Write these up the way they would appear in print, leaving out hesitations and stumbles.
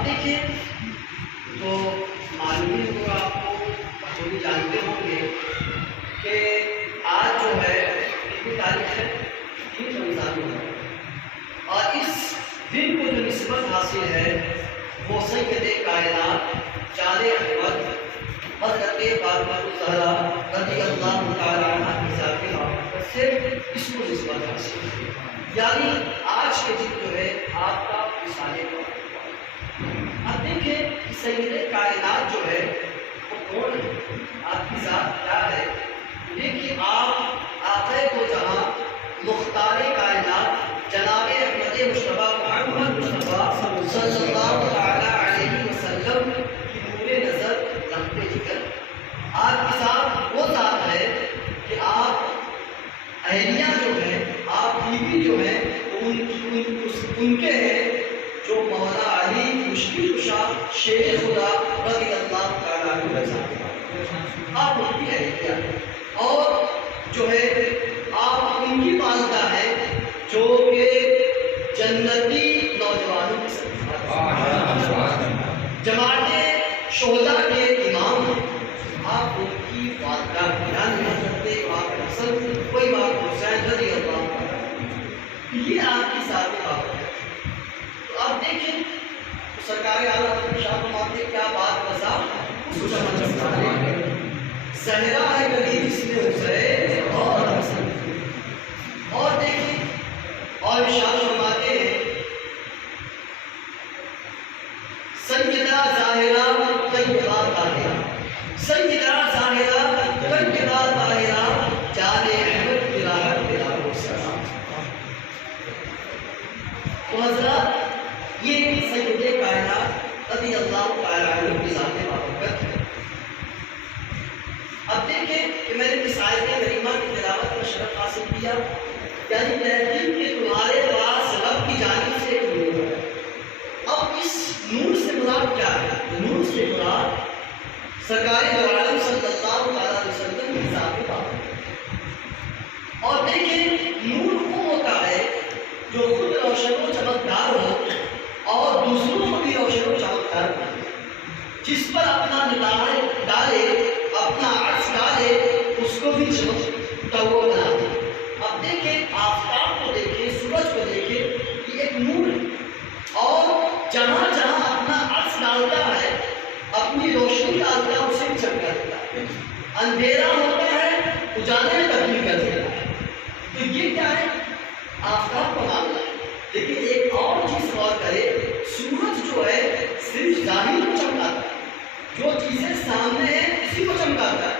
اب دیکھیے تو معلوم ہی ہوگا آپ کو، بخوبی جانتے ہوں گے کہ آج جو ہے کتنی تاریخ ہے، 3 رمضان ہے، اور اس دن کو جو نسبت حاصل ہے وہ سید کائنات جان احمد حضرت فاطمہ الزہرا رضی اللہ تعالی عنہا کی ذات بابرکت سے اس کو نسبت حاصل ہے۔ یعنی آج کے دن جو ہے آپ کا وصال پاک۔ اب دیکھیں سید کائنات جو ہے وہ کون ہے، آپ کی ذات کیا ہے؟ دیکھیے آپ آقا کو جہاں مختار کائنات جناب احمد مصطفیٰ محمد مصطفیٰ صلی اللہ تعالی علیہ وسلم کی نور نظر رکھتے جگر، آپ کے ساتھ وہ ذات ہے کہ آپ اہلیہ جو ہے، آپ بیوی جو ہے ان کے ہیں جو مولا علی مشکل کشا شیر خدا رضی اللہ تعالیٰ عنہ، آپ ان کی اہلیہ اور جو ہے آپ ان کی والدہ ہے جو کہ جنتی نوجوانوں کی جماعت شہداء کے امام ہیں، آپ ان کی والدہ بیان نہیں کرتے، آپ حسن کوئی بات حسین رضی اللہ تعالیٰ، یہ آپ کی ذات بابرکت ہے۔ تو آپ دیکھیں سرکار اعلیٰ حضرت شاہ فرماتے کیا بات بسا اس کو سمجھتے زہرا ہے گلی جس میں حسین اور حسن، اور دیکھیں اور ارشاد فرماتے ہیں سیدہ ظاہرہ طیبہ طاہرہ، سیدہ ظاہرہ طیبہ طاہرہ جان احمد براہ براہ السلام۔ تو حضرات یہ سید کائنات رضی اللہ تعالیٰ عنہ کی ذات بابرکت ہے۔ اب دیکھیں کہ میں نے اس آیت کریمہ کی تلاوت کا شرف حاصل کیا، یعنی تحقیق کہ تمہارے پاس رب کی جانب سے ایک نور ہے۔ اب اس نور سے مراد کیا ہے؟ نور سے مراد سرکار دو عالم صلی اللہ علیہ وسلم کی ذات بابرکت ہے۔ اور دیکھیں نور وہ ہوتا ہے جو خود روشن و چمکدار ہو اور دوسروں کو بھی روشن و چمکدار بنائے، جس پر اپنا نگاہ ڈالے، اپنا عکس ڈالے، اس کو بھی چمکتا ہوا بنا دے۔ اب دیکھیں آفتاب کو دیکھیں، سورج کو دیکھیں، یہ ایک نور ہے، اور جہاں جہاں اپنا عکس ڈالتا ہے، اپنی روشنی ڈالتا ہے، اسے بھی چمکا دیتا ہے۔ اندھیرا ہوتا ہے اجالے میں تبدیل کر دیتا ہے۔ تو یہ کیا ہے؟ آفتاب کا معاملہ ہے۔ لیکن ایک اور چیز غور کرے، سورج جو ہے صرف ظاہر کو چمکاتا ہے، جو چیزیں سامنے ہیں اسی کو چمکاتا ہے۔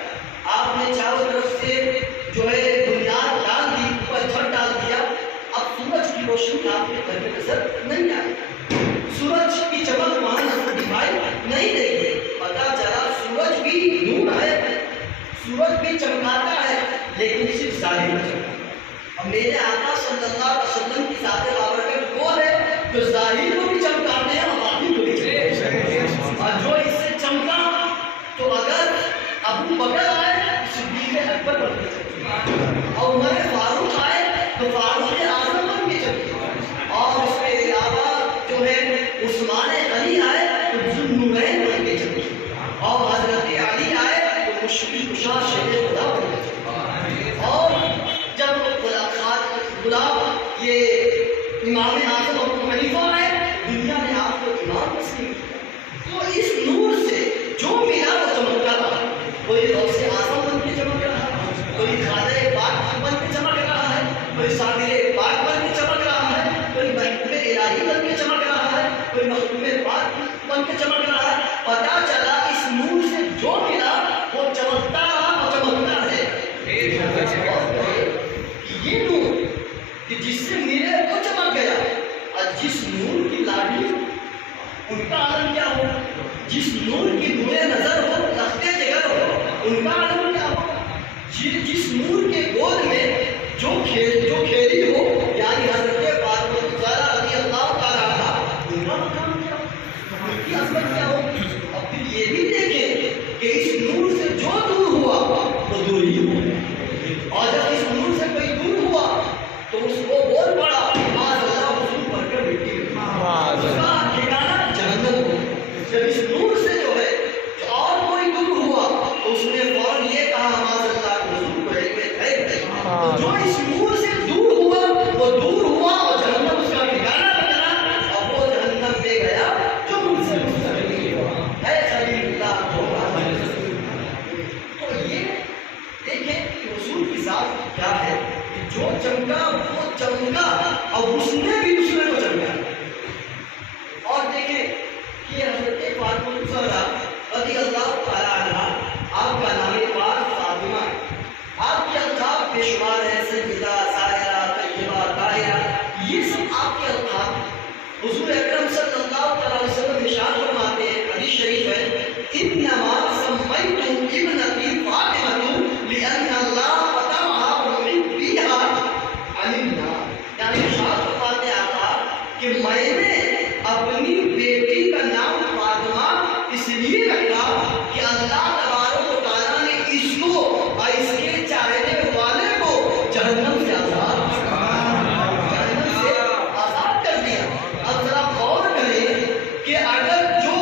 آپ نے چاروں طرف سے جو ہے بنیاد ڈال دی، اوپر چھت ڈال دیا، اب سورج کی روشنی آپ کے گھر میں نظر نہیں آئے گی، سورج کی چمک وہاں نظر دکھائی نہیں دے گی۔ پتا چلا سورج بھی نور ہے، سورج بھی چمکاتا ہے، لیکن صرف ظاہر میں چمکاتا ہے۔ اور میرے آقا صلی اللہ علیہ وسلم کی ذات بابرکت وہ ہے جو ظاہر کو بھی چمکاتے ہیں اور باطن کو بھی چمکاتے ہیں۔ اور جو اس سے چمکا تو اگر ابو بکر آئے صدیق اکبر بن کے چمکے، اور عمر فاروق آئے تو فاروق اعظم بن کے چمکے، اور اس کے علاوہ جو ہے عثمان غنی آئے تو ذوالنورین بن کے چمکے، اور حضرت علی آئے تو مشکل کشا شیر خدا بن کے چمکے۔ اور جب غلام یہ امام اعظم ابو حنیفہ آئے، دنیا نے آپ کو امام تسلیم کیا۔ تو اس نور سے جو ملا وہ چمکتا رہا، کوئی غوث اعظم بن کے چمک رہا ہے، کوئی خواجہ پاک بن کے چمک رہا ہے، کوئی صابر پاک بن کے چمک رہا ہے، کوئی محبوب الہی بن کے چمک رہا ہے، کوئی محبوب پاک بن کے چمک رہا ہے۔ پتا چلا اس نور سے جو ملا وہ چمکتا رہا اور چمکتا ہے۔ یہ نور کہ جس سے ملے وہ چمک گیا، اور جس نور کی لاڈلی ان کا عالم کیا ہو، جس نور کی نور نظر ہو، رکھتے جگر ہو، ان کا عالم کیا ہو، جس نور کے گود میں جو کھیلی ہو، یعنی حضرت فاطمہ الزہرا رضی اللہ تعالیٰ عنہا، ان کا مقام کیا ہو، ان کی عظمت کیا ہو۔ اور پھر یہ بھی دیکھیں کہ اس نور سے جو دور ہوا وہ دور ہی ہو، اور جب اس نور سے کوئی دور ہوا تو اس کو بول پڑا معاذ اللہ حضور پڑھ کر مٹی میں، اس کا ٹھکانہ جہنم ہو۔ جب اس نور سے جو ہے جو اور کوئی دور ہوا تو اس نے فوراً یہ کہا معاذ اللہ کہ حضور کو علم غیب ہے. تو جو اس نور سے دور ہوا وہ دور ہوا اور جہنم اس کا ٹھکانہ بنا اور وہ جہنم میں گیا جو مجھ سے مستقبل ہوا ہے خلیل اللہ کو. تو یہ دیکھیں کہ حضور کی ذات کیا ہے کہ جو چمکا وہ چمکا اور اس نے بھی دوسرے کو چمکا. اور دیکھیں کہ حضرت فاطمہ الزہرا رضی اللہ تعالیٰ عنہ آپ کا نام پاک فاطمہ ہے. آپ کے القاب بے شمار ہیں سیدہ سائرہ طیبہ طاہرہ یہ سب آپ کے القاب. حضور اکرم صلی اللہ علیہ وسلم ارشاد فرماتے ہیں حدیث شریف ہے انما سمیت ابنتی فاطمہ لأن اللہ فتحها ومحبیها عن النار. یعنی ارشاد فرماتے آقا کہ میں نے اپنی بیٹی کا نام فاطمہ اس لیے رکھا کہ اللہ تبارک و تعالیٰ نے اس کو اور اس کے چاہنے والے کو جہنم سے آزاد کر دیا. اب ذرا غور کریں کہ اگر جو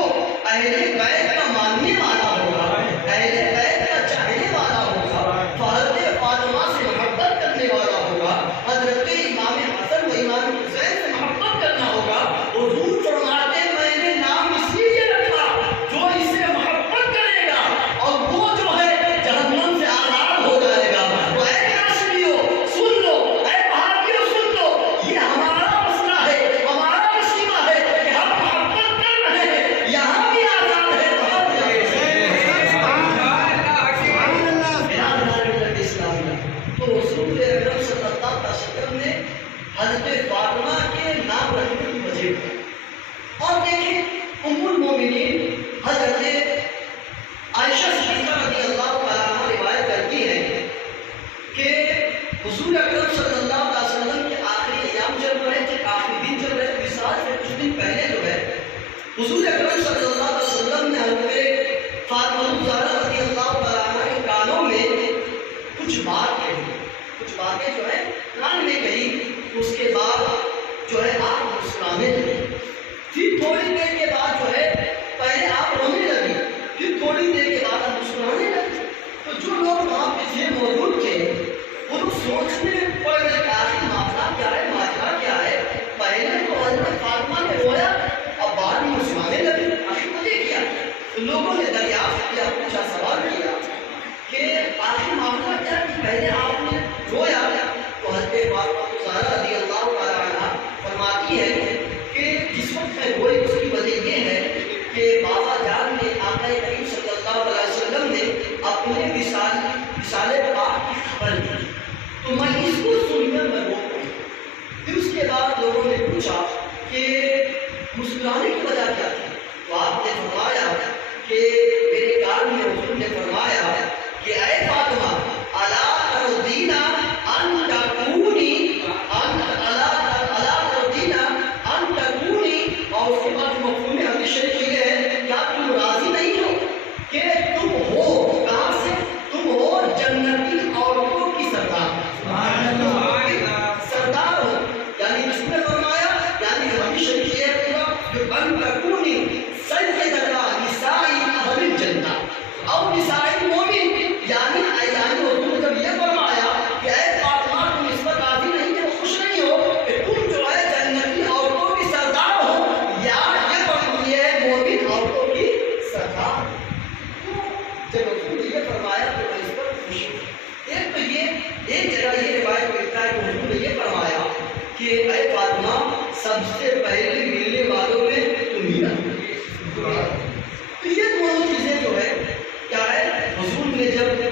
اہل بیت کا ماننے والا ہوگا اہل بیت کا چاہنے والا ہوگا تو حضرت فاطمہ سے محبت کرنے والا ہوگا حضرت امام حسن و امام حسین سے محبت کرنا ہوگا. حضور فرماتے میں نے نام اس لیے رکھا جو اسے محبت کرے گا اور وہ جو ہے جہنم سے آزاد ہو جائے گا. تو اے کاشمیوں سن لو اے بھارتیوں سن لو یہ ہمارا مسئلہ ہے ہمارا مسئلہ ہے کہ ہم محبت کر رہے ہیں یہاں بھی آزاد ہے بہت اسلامیہ. تو رسول اکرم صلی اللہ علیہ وسلم نے حضرت فاطمہ کے نام رکھنے کی وجہ ہے. اور دیکھیں ام المومنین حضرت عائشہ صدیقہ رضی اللہ تعالیٰ عنہ روایت کرتی ہیں کہ حضور اکرم صلی اللہ علیہ وسلم کے آخری ایام چل رہے تھے آخری دن چل رہے تھے. وصال سے کچھ دن پہلے جو ہے حضور اکرم صلی اللہ علیہ وسلم نے حضرت فاطمہ الزہرا رضی اللہ تعالیٰ عنہ کے کانوں میں کچھ بات کہی کچھ باتیں جو ہے کان میں کہی. اس کے بعد جو ہے آپ مسکرانے لگے. پھر تھوڑی دیر کے بعد جو ہے پہلے آپ رونے لگے پھر تھوڑی دیر کے بعد آپ مسکرانے لگے. تو جو لوگ وہاں پہ تھے موجود تھے وہ لوگ سوچنے پڑ گئے کہ آخر معاملہ کیا ہے ماجرا کیا ہے. پہلے تو حضرت فاطمہ نے رویا اور بعد میں مسکرانے لگے آخر وجہ کیا. تو لوگوں نے دریافت کیا پوچھا سوال کیا کہ آخر معاملہ کیا کہ پہلے آپ نے رویا. تو حضرت فاطمہ الزہرا رضی اللہ تعالیٰ عنہ فرماتی ہے کہ جس وقت میں روئی اس کی وجہ یہ ہے کہ بابا جان نے آقا کریم صلی اللہ علیہ وسلم نے اپنے وصال پاک کی خبر دی تو میں اس کو سن کر میں رو پڑی. پھر اس کے بعد لوگوں نے پوچھا کہ مسکرانے کی وجہ کیا تھی. تو آپ نے فرمایا کہ میرے کان میں حضور نے فرمایا کہ اے فاطمہ الا ترضین ان تکونی اور اس کے بعد مفہوم حدیث شریف یہ ہے کیا تم راضی نہیں ہو کہ تم ہو کہاں سے تم ہو جنتی عورتوں کی سردار سردار ہو. یعنی جس نے فرمایا یعنی حدیث شریف یہ ہے جو ان تکونی سیدۃ نساء اہل الجنہ اور نساء المومن یعنی حضور نے جب یہ فرمایا کہ اے فاطمہ تم اس پر راضی نہیں کہ خوش نہیں ہو کہ تم جو ہے جنتی عورتوں کی سردار ہو یا یہ فرمایا ہے مومن عورتوں کی سردار. جب حضور نے یہ فرمایا تو میں اس پر خوش ہوں. ایک تو یہ ایک جگہ یہ روایت ملتا ہے کہ حضور نے یہ فرمایا کہ اے فاطمہ سب سے پہلے ملنے والوں میں تم ہی رہو. تو یہ دونوں چیزیں جو ہے کیا ہے حضور نے جب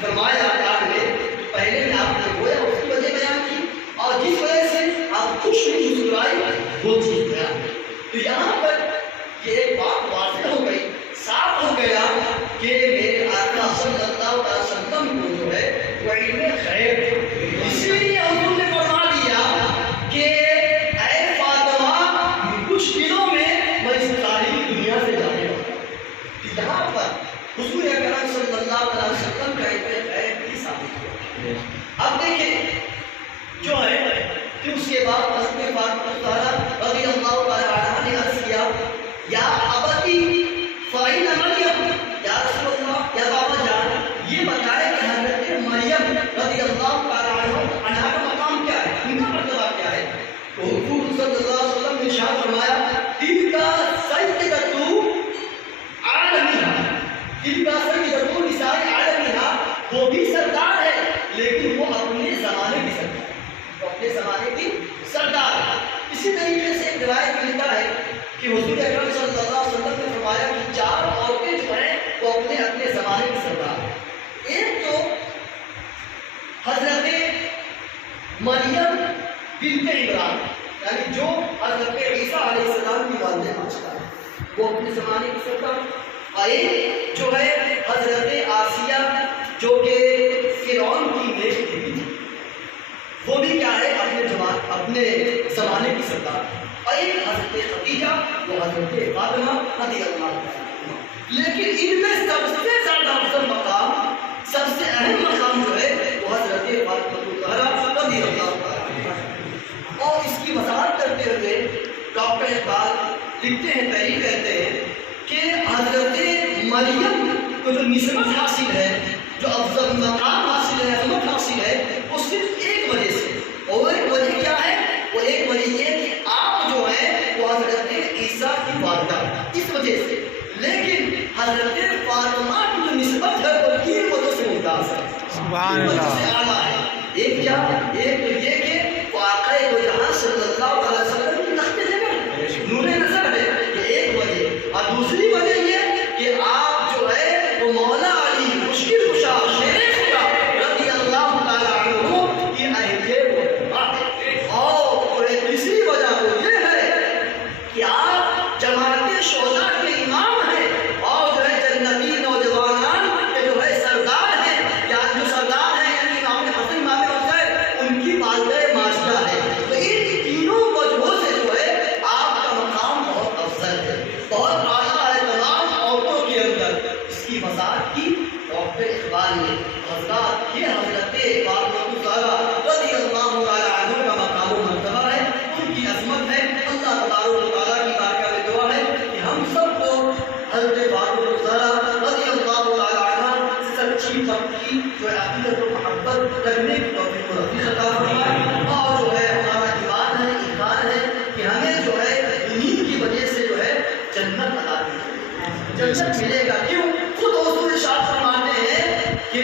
فرمایا کان میں پہلے میں آپ نے رویا اس کی وجہ بیان کی اور جس وجہ سے آپ خوش نہیں مسکرائی وہ چیز بیان. تو یہاں پر یہ ایک بات واضح ہو گئی صاف ہو گیا کہ میرے آقا صلی اللہ علیہ وسلم کو جو ہے وہ علم غیب ہے. اسی لیے حضور نے فرما دیا کہ اے فاطمہ کچھ دنوں میں اس تاریخی دنیا سے جانے والا. یہاں پر حضور اکرم صلی اللہ علیہ وسلم کا علم غیب بھی ثابت ہوا. اب دیکھیں جو ہے کہ اس کے بعد حضرت فاطمہ رضی اللہ تعالیٰ عنہ نے عرض کیا یا ارشاد فرمایا دل کا سیدتو عالمیہ، دل کا سیدتو نساء عالمیہ، وہ بھی سردار ہے لیکن وہ اپنے زمانے کی سردار ہے، وہ اپنے زمانے کی سردار ہے۔ اسی طریقے سے ایک روایت میں لکھا ہے کہ حضور اکرم صلی اللہ علیہ وسلم نے فرمایا کہ 4 عورتیں جو ہیں وہ اپنے اپنے زمانے کی سردار ہیں۔ ایک تو حضرت مریم بنت عمران، یعنی جو حضرت عیسیٰ علیہ السلام کی والدہ ماجدہ ہے، وہ اپنے زمانے کی سردار۔ اور ایک جو ہے حضرت آسیہ جو کہ فرعون کی نیک بیوی تھی، وہ بھی کیا ہے اپنے زمانے کی سردار۔ اور ایک حضرت خدیجہ، وہ حضرت فاطمہ رضی اللہ عنہ۔ لیکن ان میں سب سے زیادہ افضل مقام، سب سے اہم مقام جو ہے وہ حضرت فاطمہ الزہرا رضی اللہ عنہ۔ اور اس کی وضاحت کرتے ہوئے ڈاکٹر اقبال لکھتے ہیں، تحریر کرتے ہیں کہ حضرت مریم کو جو نسبت حاصل ہے، جو افضل مقام حاصل ہے، عظمت حاصل ہے، وہ صرف ایک وجہ سے، اور ایک وجہ کیا ہے؟ وہ ایک وجہ یہ کہ آپ جو ہے وہ حضرت عیسیٰ کی والدہ، اس وجہ سے۔ لیکن حضرت فاطمہ کی جو نسبت ہے وہ 3 وجہ سے ممتاز ہے، سبحان وجہ اللہ۔ سے اعلیٰ ہے۔ ایک کیا؟ ایک تو یہ کہ واقع دو جہاں صلی اللہ علیہ وسلم کی تخت جگہ نور نظر ہے، یہ ایک وجہ۔ اور دوسری وجہ یہ کہ آپ جو ہے وہ مولا علی مشکل کشا شیر خدا رضی اللہ تعالیٰ عنہ کی اہلیہ وہ ہے۔ اور تیسری وجہ تو یہ ہے کہ آپ جماعت شہداء کے امام ہیں، اور جو ہے جنتی نوجوانان کے جو ہے سردار ہیں، یا جو سردار ہیں یعنی امام حسن امام حسین ان کی والدہ ماجدہ ہے۔ تو ان تینوں وجہوں سے جو ہے آپ کا مقام بہت افضل ہے، بہت اعلیٰ ہے تمام عورتوں کے اندر۔ اس کی وضاحت کی ڈاکٹر اقبال نے، حضرات یہ حضرت فاطمہ الزہرا رضی اللہ تعالیٰ عنہ کا مقام و مرتبہ ہے، ان کی عظمت ہے۔ اللہ تبارک و تعالیٰ کی بارگاہ میں دعا ہے کہ ہم سب کو حضرت فاطمہ الزہرا رضی اللہ تعالیٰ عنہ سے سچی پکی جو ہے عقیدت و محبت رکھنے کی توفیق و نصیب عطا فرمائے، اور جو ہے ہمارا ایمان ہے، ایمان ہے کہ ہمیں جو ہے انہیں کی وجہ سے جو ہے جنت عطا کی جائے، جنت ملے گا۔ کیوں؟ خود حضور ارشاد فرماتے ہیں کہ